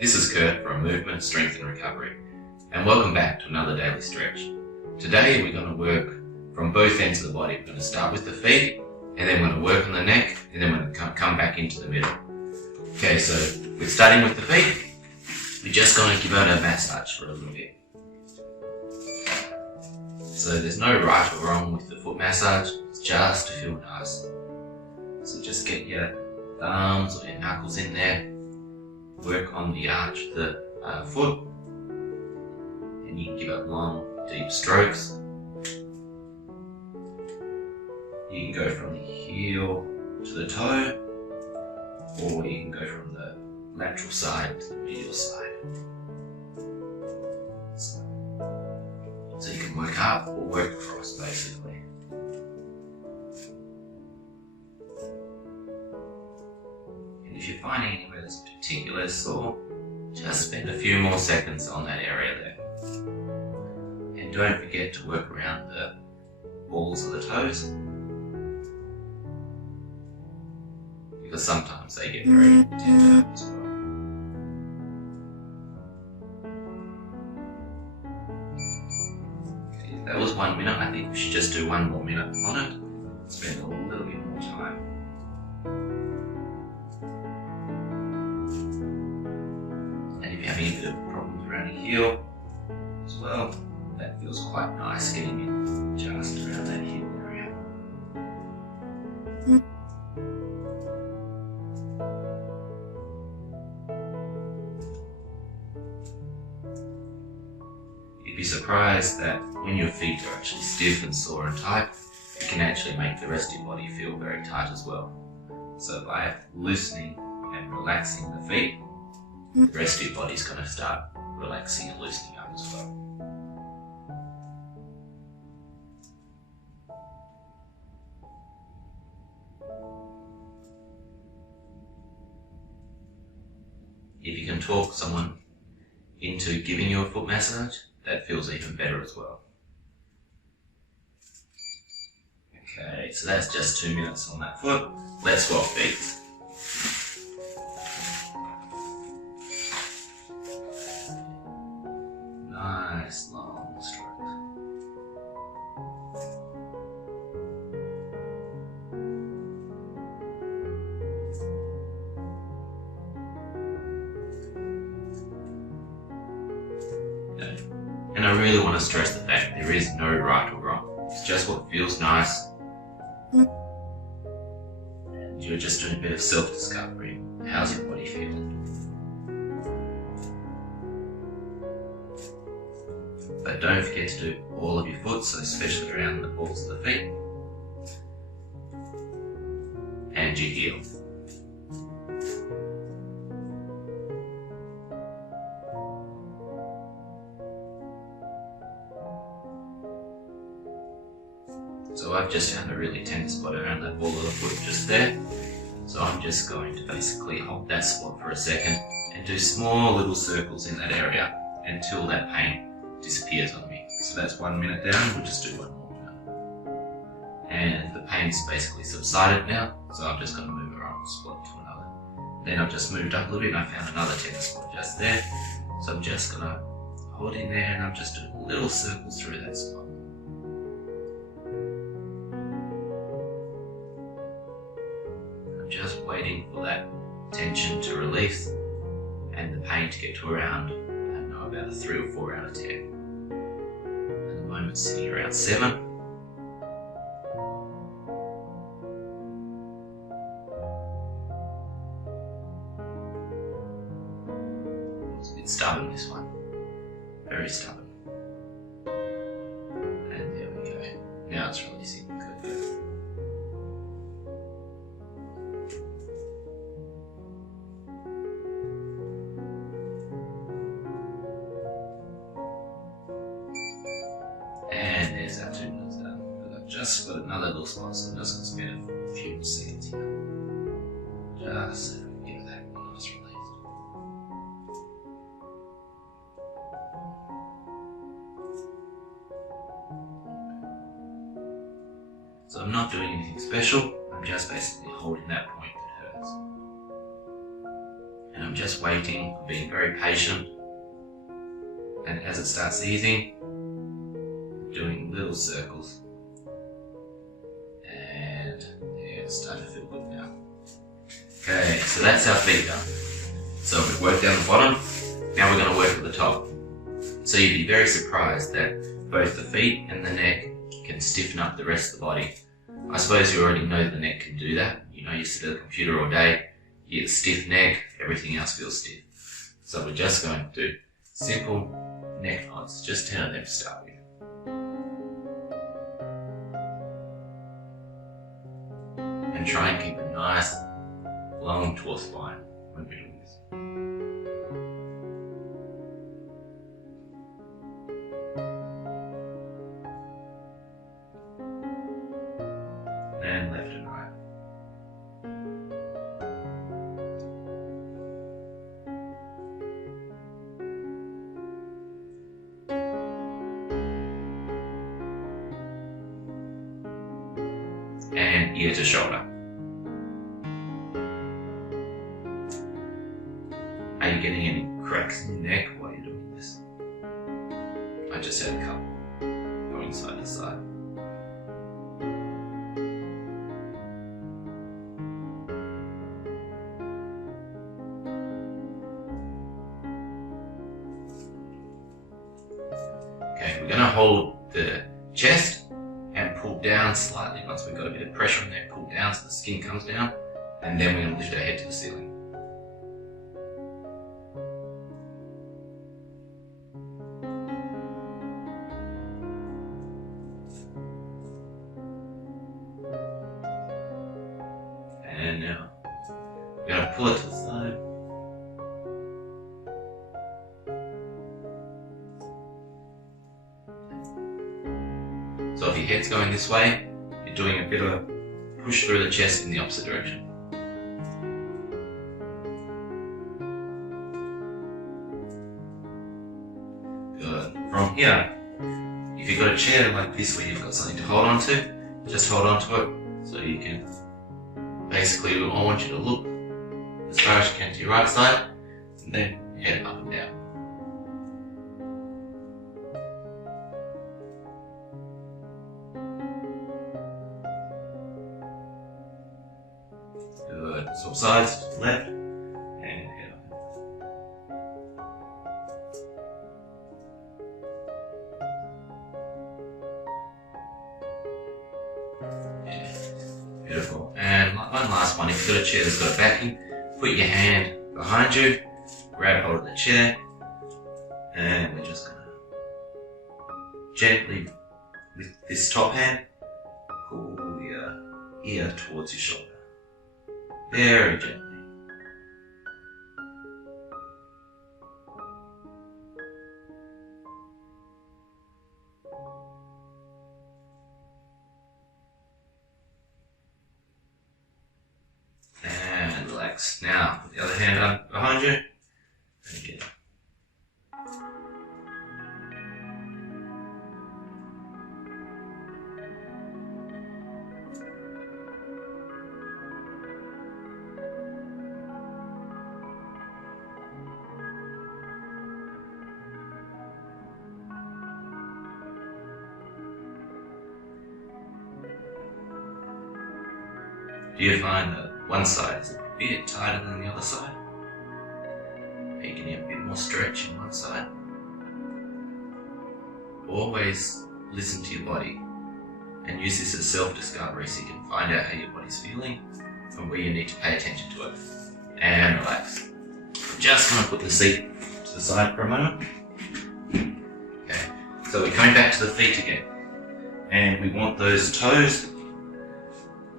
This is Kurt from Movement, Strength and Recovery, and welcome back to another daily stretch. Today we're going to work from both ends of the body. We're going to start with the feet, and then we're going to work on the neck, and then we're going to come back into the middle. Okay, so we're starting with the feet. We're just going to give it a massage for a little bit. So there's no right or wrong with the foot massage, it's just to feel nice. So just get your thumbs or your knuckles in there, work on the arch of the foot, and you can give it long, deep strokes. You can go from the heel to the toe, or you can go from the lateral side to the medial side. So you can work up or work across basically. And if you're finding anywhere that's particularly sore, just spend a few more seconds on that area there. And don't forget to work around the balls of the toes, because sometimes they get very tender as well. That was 1 minute. I think we should just do 1 more minute on it. Spend a little bit more time. And if you're having a bit of problems around your heel as well, that feels quite nice getting in just around that heel area. You'd be surprised that when your feet are actually stiff and sore and tight, it can actually make the rest of your body feel very tight as well. So by loosening and relaxing the feet, the rest of your body's going to start relaxing and loosening up as well. If you can talk someone into giving you a foot massage, that feels even better as well. Okay, so that's just 2 minutes on that foot. Let's swap feet. Nice long strokes. And I really want to stress the fact there is no right or wrong. It's just what feels nice. And you're just doing a bit of self-discovery. How's your body feeling? But don't forget to do all of your foot, so especially around the balls of the feet. And your heel. So I've just found a really tender spot around that ball of the foot just there. So I'm just going to basically hold that spot for a second and do small little circles in that area until that pain disappears on me. So that's 1 minute down, we'll just do 1 more minute. And the pain's basically subsided now, so I'm just going to move around one spot to another. Then I've just moved up a little bit and I found another tender spot just there. So I'm just going to hold in there and I'm just doing little circles through that spot. Just waiting for that tension to release and the pain to get to around, I don't know, about a 3 or 4 out of 10. At the moment sitting around 7. It's a bit stubborn, this one. Very stubborn. And there we go. Now it's releasing. Good. And there's our 2 minutes done. But I've just got another little spot, so I'm just going to spend a few more seconds here. Just so we can get that nice released. So I'm not doing anything special, I'm just basically holding that point that hurts. And I'm I'm just waiting, being very patient, and as it starts easing, doing little circles, and yeah, it's starting to feel good now. Okay, so that's our feet done. So we've worked down the bottom, now we're going to work at the top. So you'd be very surprised that both the feet and the neck can stiffen up the rest of the body. I suppose you already know the neck can do that. You know, you sit at the computer all day, you get a stiff neck, everything else feels stiff. So we're just going to do simple neck nods, just 10 of them to start with. And try and keep a nice long taut spine when we do this. And left and right. And ear to shoulder. Are you getting any cracks in your neck while you're doing this? I just had a couple going side to side. Okay, we're going to hold the chest and pull down slightly. Once we've got a bit of pressure on there, pull down so the skin comes down, and then we're going to lift our head to the ceiling. And now we're going to pull it to the side. So if your head's going this way, you're doing a bit of a push through the chest in the opposite direction. Good. From here, if you've got a chair like this where you've got something to hold on to, just hold on to it so you can basically, I want you to look as far as you can to your right side and then head up and down. Good. Swap sides, to the left and head up. Yeah. Beautiful. And one last one, if you've got a chair that's got a backing, put your hand behind you, grab hold of the chair, and we're just going to gently, with this top hand, pull your ear towards your shoulder. Very gently. And relax. Now, put the other hand up behind you. And get. Do you find that one side is a bit tighter than the other side? Are you getting a bit more stretch in one side? Always listen to your body and use this as self-discovery so you can find out how your body's feeling and where you need to pay attention to it. And relax. I'm just going to put the seat to the side for a moment. Okay, so we're coming back to the feet again. And we want those toes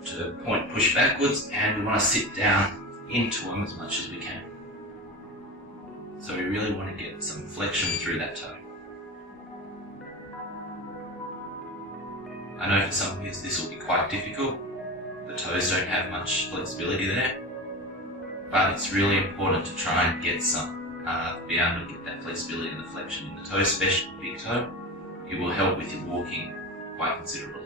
to push backwards, and we want to sit down into them as much as we can. So we really want to get some flexion through that toe. I know for some of you this will be quite difficult. The toes don't have much flexibility there, but it's really important to try and get some, be able to get that flexibility and the flexion in the toe, especially the big toe. It will help with your walking quite considerably.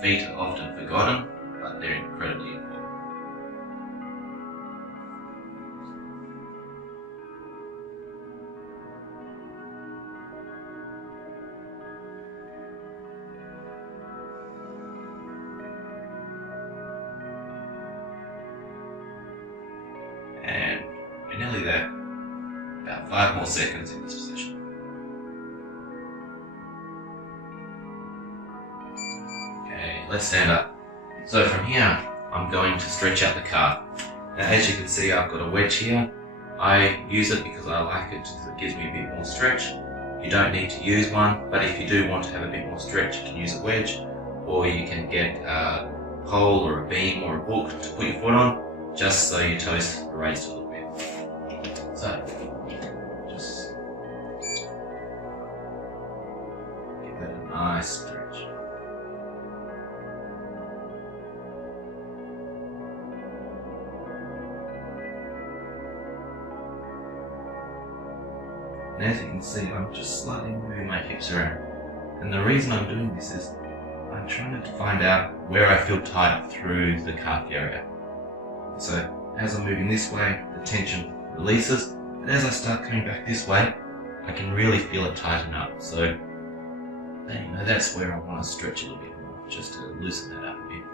feet are often forgotten, but they're incredibly important. And we're nearly there. About 5 more seconds in this position. Okay, let's stand up. So from here, I'm going to stretch out the calf. Now as you can see, I've got a wedge here. I use it because I like it because it gives me a bit more stretch. You don't need to use one, but if you do want to have a bit more stretch, you can use a wedge, or you can get a pole or a beam or a book to put your foot on, just so your toes are raised a little bit. So, just give that a nice stretch. And as you can see, I'm just slightly moving my hips around. And the reason I'm doing this is I'm trying to find out where I feel tight through the calf area. So as I'm moving this way, the tension releases, but as I start coming back this way, I can really feel it tighten up. So that's where I want to stretch a little bit more, just to loosen that up a bit.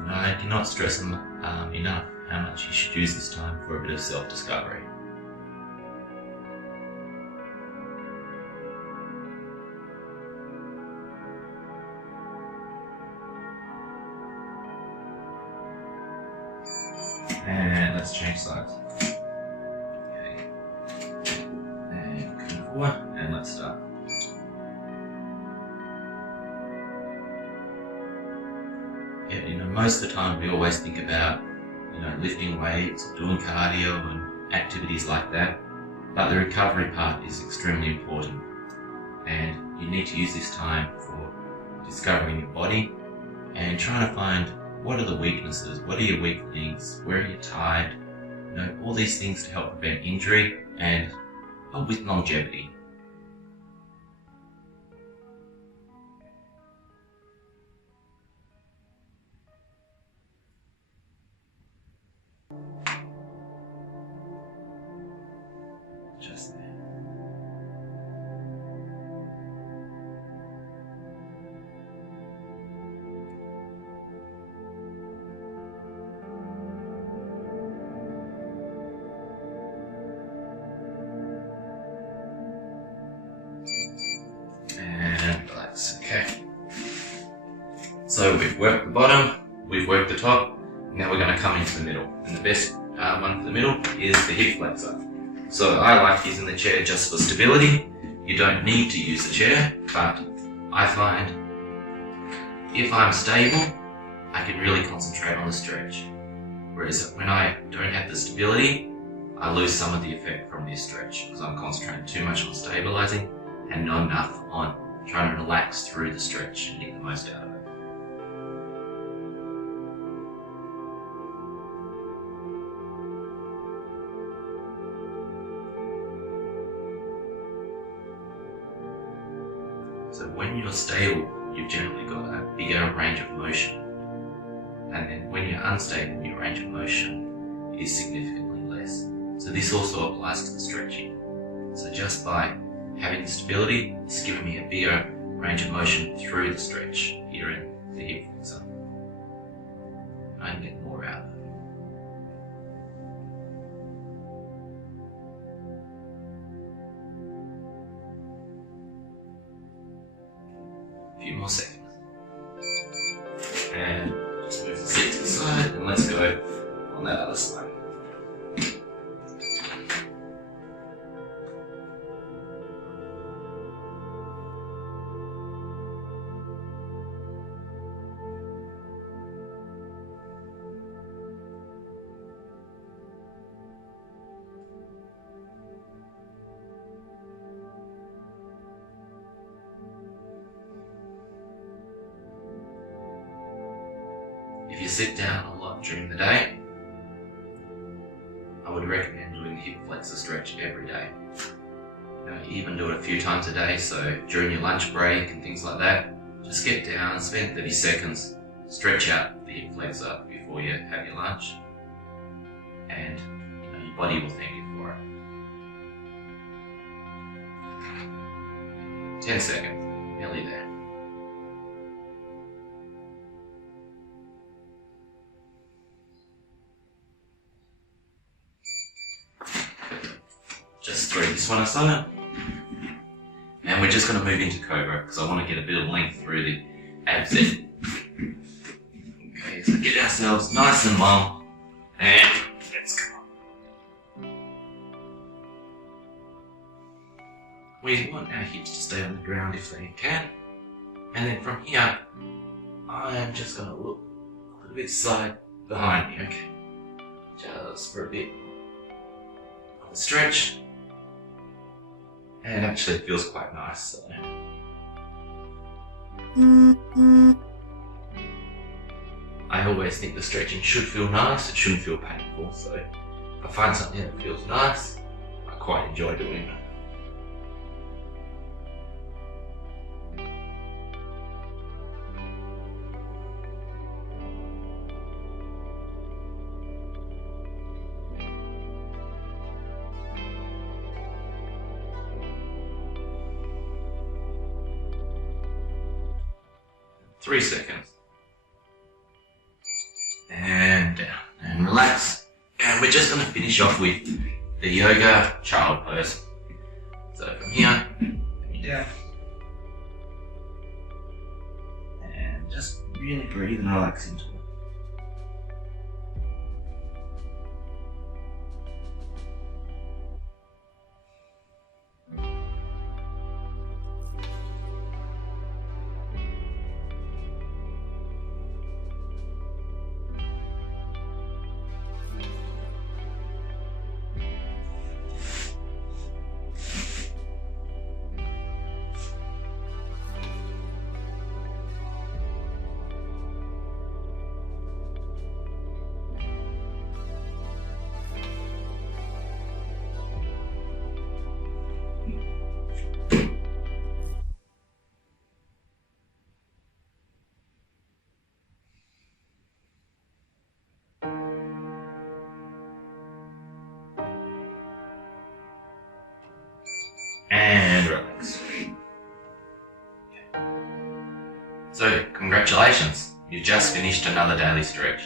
And I cannot stress enough how much you should use this time for a bit of self-discovery. And let's change sides. Okay. And come forward, and let's start. Yeah, most of the time we always think about, lifting weights or doing cardio and activities like that, but the recovery part is extremely important. And you need to use this time for discovering your body and trying to find what are the weaknesses, what are your weak links, where are you tired, all these things to help prevent injury and help with longevity. Just there. And relax, okay. So we've worked the bottom, we've worked the top, now we're going to come into the middle. And the best one for the middle is the hip flexor. So I like using the chair just for stability. You don't need to use the chair, but I find if I'm stable, I can really concentrate on the stretch. Whereas when I don't have the stability, I lose some of the effect from this stretch because I'm concentrating too much on stabilizing and not enough on trying to relax through the stretch and get the most out of it. So when you're stable, you've generally got a bigger range of motion. And then when you're unstable, your range of motion is significantly less. So this also applies to the stretching. So just by having the stability, it's giving me a bigger range of motion through the stretch here in the hip flexor. I can get more out of it. A few more seconds. And just move the seat to the side and let's go on that other side. If you sit down a lot during the day, I would recommend doing the hip flexor stretch every day. You even do it a few times a day, so during your lunch break and things like that, just get down and spend 30 seconds, stretch out the flexor before you have your lunch, and your body will thank you for it. 10 seconds, nearly there. Just throw this one aside. And we're just going to move into Cobra because I want to get a bit of length through the abs there. Okay, so get ourselves nice and long, and let's go. We want our hips to stay on the ground if they can. And then from here, I am just going to look a little bit side behind me, okay? Just for a bit of a stretch. And actually it feels quite nice, so. I always think the stretching should feel nice, it shouldn't feel painful, so if I find something that feels nice, I quite enjoy doing it. Three seconds. And down. And relax. And we're just going to finish off with the yoga child pose. So from here, maybe down. And just really breathe and relax into it. And relax. So, congratulations, you just finished another daily stretch.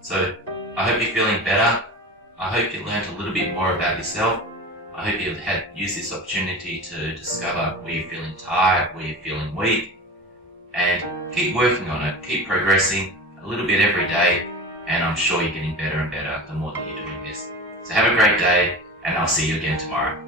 So, I hope you're feeling better. I hope you learned a little bit more about yourself. I hope you've used this opportunity to discover where you're feeling tired, where you're feeling weak, and keep working on it, keep progressing a little bit every day, and I'm sure you're getting better and better the more that you're doing this. So have a great day, and I'll see you again tomorrow.